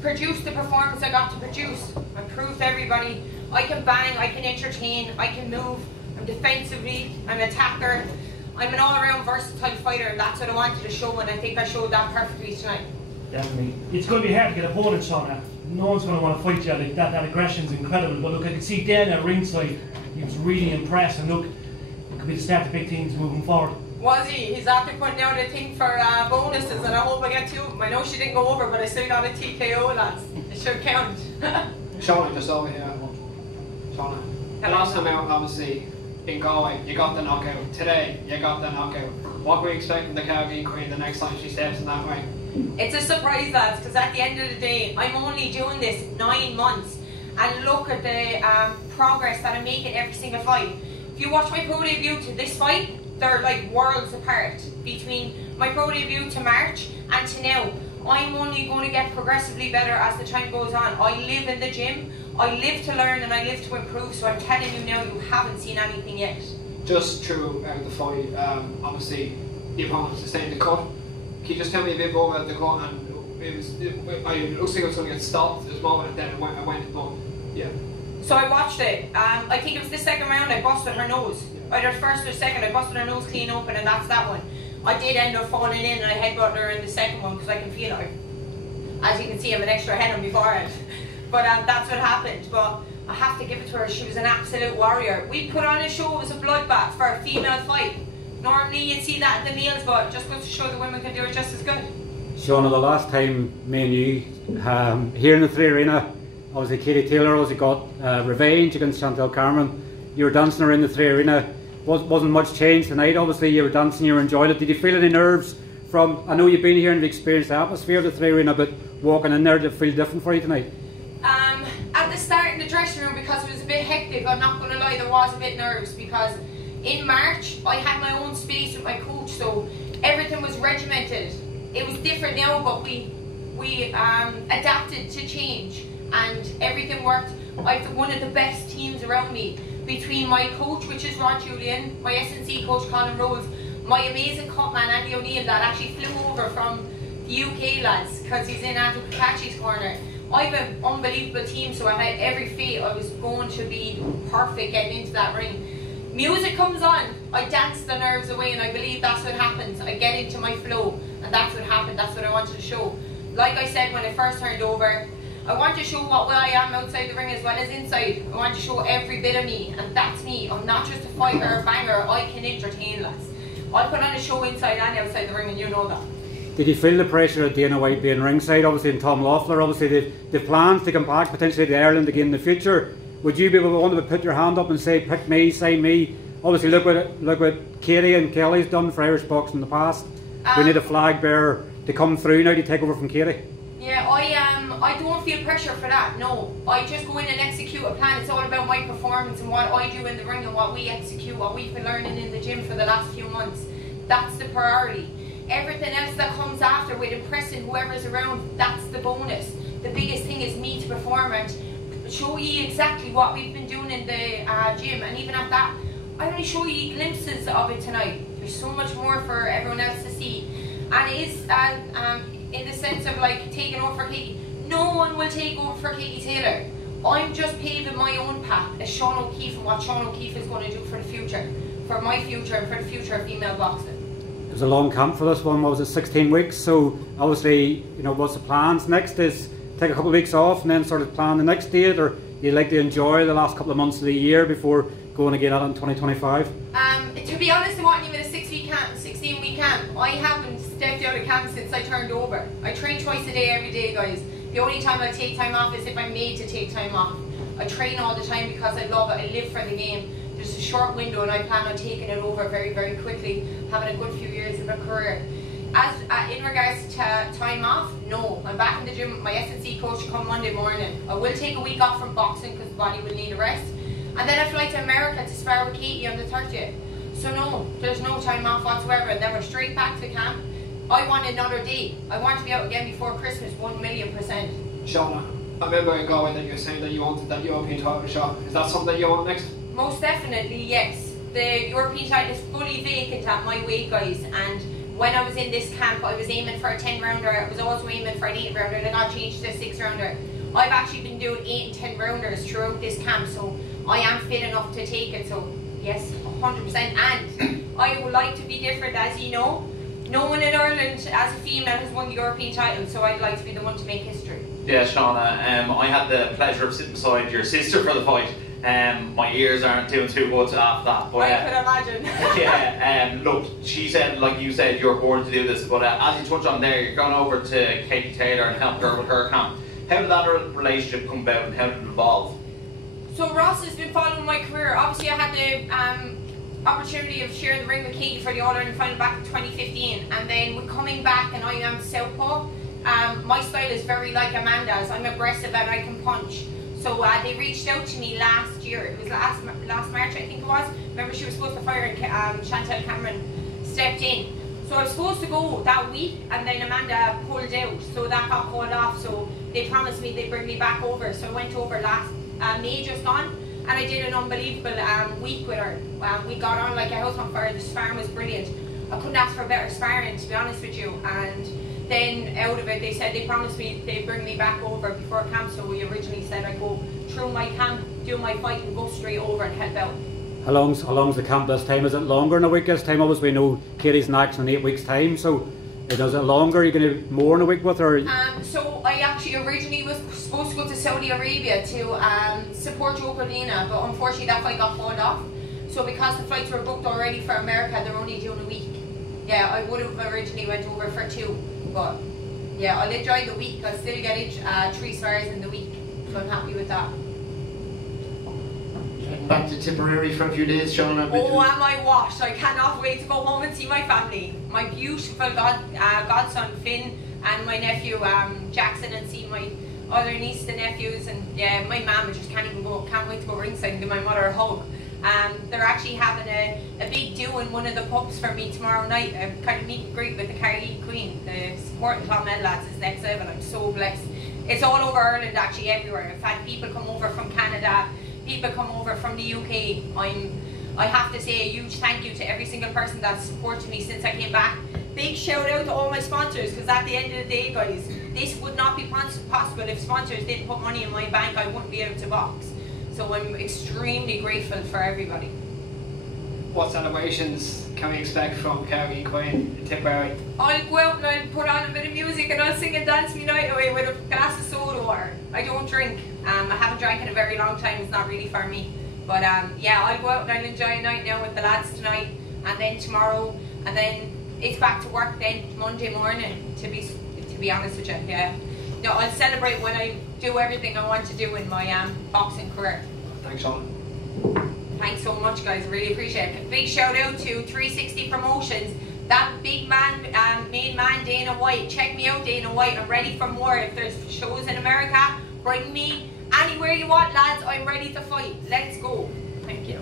produce the performance I got to produce. I proved to everybody I can bang, I can entertain, I can move. I'm defensively, I'm an attacker. I'm an all-around versatile fighter, and that's what I wanted to show, and I think I showed that perfectly tonight. Definitely. It's going to be hard to get opponents, Shauna. No one's going to want to fight you like that. That aggression's incredible. But look, I could see Dan at ringside. He was really impressed, and look, it could be the start of big things moving forward. Was he? He's after putting down a thing for bonuses, and I hope I get two of them. I know she didn't go over, but I still got a TKO, lads. It should count. Shauna, just over here. Shauna, the last time out, obviously, in Galway, you got the knockout. Today, you got the knockout. What can we expect from the Caribbean Queen the next time she steps in that way? It's a surprise, lads, because at the end of the day, I'm only doing this 9 months, and look at the progress that I'm making every single fight. If you watch my pro debut to this fight, they're like worlds apart. Between my pro debut to March and to now, I'm only going to get progressively better as the time goes on. I live in the gym, I live to learn, and I live to improve, so I'm telling you now, you haven't seen anything yet. Just throughout the fight, obviously the opponent sustained the cut. Can you just tell me a bit more about the cut? And it looks like it was going to get stopped at this moment, and then it went, but yeah. So I watched it. I think it was the second round. I busted her nose. Either first or second, I busted her nose clean open, and that's that one. I did end up falling in, and I headbutted her in the second one because I can feel her. As you can see, I have an extra head on my forehead. But that's what happened. But I have to give it to her. She was an absolute warrior. We put on a show. It was a bloodbath for a female fight. Normally you'd see that at the meals, but just goes to show the women can do it just as good. Shauna, the last time me and you here in the 3 Arena, obviously Katie Taylor obviously got revenge against Chantal Carmen. You were dancing her in the 3 Arena. Wasn't much change tonight. Obviously you were dancing, you were enjoying it. Did you feel any nerves from, I know you've been here and you've experienced the atmosphere of the 3 Arena, but walking in there, did it feel different for you tonight? At the start in the dressing room, because it was a bit hectic, I'm not going to lie, there was a bit nervous, because in March I had my own space with my coach, so everything was regimented. It was different now, but we adapted to change, and everything worked. I have one of the best teams around me, between my coach, which is Rod Julian, my S&C coach Colin Rose, my amazing cutman Andy O'Neill that actually flew over from the UK, lads, because he's in Andrew Kakachi's corner. I have an unbelievable team, so I had every faith I was going to be perfect getting into that ring. Music comes on, I dance the nerves away, and I believe that's what happens. I get into my flow, and that's what happened. That's what I wanted to show. Like I said when I first turned over, I want to show what way I am outside the ring as well as inside. I want to show every bit of me, and that's me. I'm not just a fighter or a banger. I can entertain, lads. I put on a show inside and outside the ring, and you know that. Did you feel the pressure of Dana White being ringside, obviously, and Tom Loeffler? Obviously, they've plans to come back potentially to Ireland again in the future. Would you be able to want to put your hand up and say, pick me, sign me? Obviously, look what Katie and Kelly's done for Irish boxing in the past. We need a flag bearer to come through now to take over from Katie. Yeah, I don't feel pressure for that, no. I just go in and execute a plan. It's all about my performance and what I do in the ring and what we execute, what we've been learning in the gym for the last few months. That's the priority. Everything else that comes after with impressing whoever's around, that's the bonus. The biggest thing is me to perform and show you exactly what we've been doing in the gym. And even at that, I only show you glimpses of it tonight. There's so much more for everyone else to see. And it is in the sense of like taking over for Katie. No one will take over for Katie Taylor. I'm just paving my own path as Shauna O'Keefe and what Shauna O'Keefe is going to do for the future. For my future and for the future of female boxing. It was a long camp for this one. What was it, 16 weeks? So obviously, you know, what's the plans next is take a couple of weeks off and then sort of plan the next date, or you'd like to enjoy the last couple of months of the year before going again out in 2025? To be honest, I want even a 16-week camp. I haven't stepped out of camp since I turned over. I train twice a day, every day, guys. The only time I take time off is if I'm made to take time off. I train all the time because I love it. I live for the game. There's a short window and I plan on taking it over very, very quickly, having a good few years of a career. As in regards to time off, no. I'm back in the gym with my S&C coach come Monday morning. I will take a week off from boxing because the body will need a rest. And then I fly to America to spar with Katie on the 30th. So no, there's no time off whatsoever. And then we're straight back to camp. I want another day. I want to be out again before Christmas, 1,000,000%. Shauna, I remember in Galway that you were saying that you wanted that European title shot. Is that something that you want next? Most definitely, yes. The European title is fully vacant at my weight, guys, and when I was in this camp, I was aiming for a 10 rounder. I was also aiming for an 8 rounder. They got changed to a 6 rounder. I've actually been doing 8 and 10 rounders throughout this camp, so I am fit enough to take it. So yes, 100%. And I would like to be different, as you know. No one in Ireland as a female has won the European title, so I'd like to be the one to make history. Yeah, Shauna, I had the pleasure of sitting beside your sister for the fight. My ears aren't doing too good after that. But, I could imagine. Yeah, look, she said, like you said, you're born to do this, but as you touched on there, you're going over to Katie Taylor and helped her with her camp. How did that relationship come about and how did it evolve? So Ross has been following my career. Obviously I had the opportunity of sharing the ring with Katie for the All-Ireland final back in 2015, and then with coming back, and I am southpaw, my style is very like Amanda's. I'm aggressive and I can punch. So they reached out to me last year. It was last March, I think it was. Remember, she was supposed to fire, and Chantal Cameron stepped in. So I was supposed to go that week, and then Amanda pulled out, so that got called off. So they promised me they'd bring me back over. So I went over last May just gone, and I did an unbelievable week with her. We got on like a house on fire. The sparring was brilliant. I couldn't ask for a better sparring, to be honest with you. And then out of it, they said they promised me they'd bring me back over before camp. So we originally said I'd go through my camp, do my fight, and go straight over and help out. How long's the camp this time? Is it longer than a week this time? Obviously we know Katie's next in 8 weeks time, so is it longer? Are you going to do more in a week with her? So I actually originally was supposed to go to Saudi Arabia to support Joe Cordina, but unfortunately that flight got called off. So because the flights were booked already for America, they're only doing a week. Yeah, I would have originally went over for 2, but yeah, I'll enjoy the week. I'll still get 3 stars in the week, so I'm happy with that. Back to Tipperary for a few days, Shauna. Oh, am I washed? I cannot wait to go home and see my family. My beautiful godson Finn and my nephew Jackson, and see my other nieces and nephews, and yeah, my mum just can't wait to go ringside and give my mother a hug. They're actually having a big do in one of the pubs for me tomorrow night, a kind of meet and greet with the Carty Queen. The support and Clonmel lads is next level. I'm so blessed. It's all over Ireland, actually everywhere. I've had people come over from Canada, people come over from the UK. I have to say a huge thank you to every single person that's supported me since I came back. Big shout out to all my sponsors, because at the end of the day, guys, this would not be possible if sponsors didn't put money in my bank. I wouldn't be able to box. So I'm extremely grateful for everybody. What celebrations can we expect from Carty Queen in Tipperary? I'll go out and I'll put on a bit of music and I'll sing and dance me night away with a glass of soda water. I don't drink. I haven't drank in a very long time. It's not really for me. But yeah, I'll go out and I'll enjoy a night now with the lads tonight, and then tomorrow, and then it's back to work then Monday morning. To be honest with you, yeah. No, I'll celebrate when I do everything I want to do in my boxing career. Thanks, Shauna. Thanks so much, guys. Really appreciate it. Big shout out to 360 Promotions. That big man, main man, Dana White. Check me out, Dana White. I'm ready for more. If there's shows in America, bring me anywhere you want, lads. I'm ready to fight. Let's go. Thank you.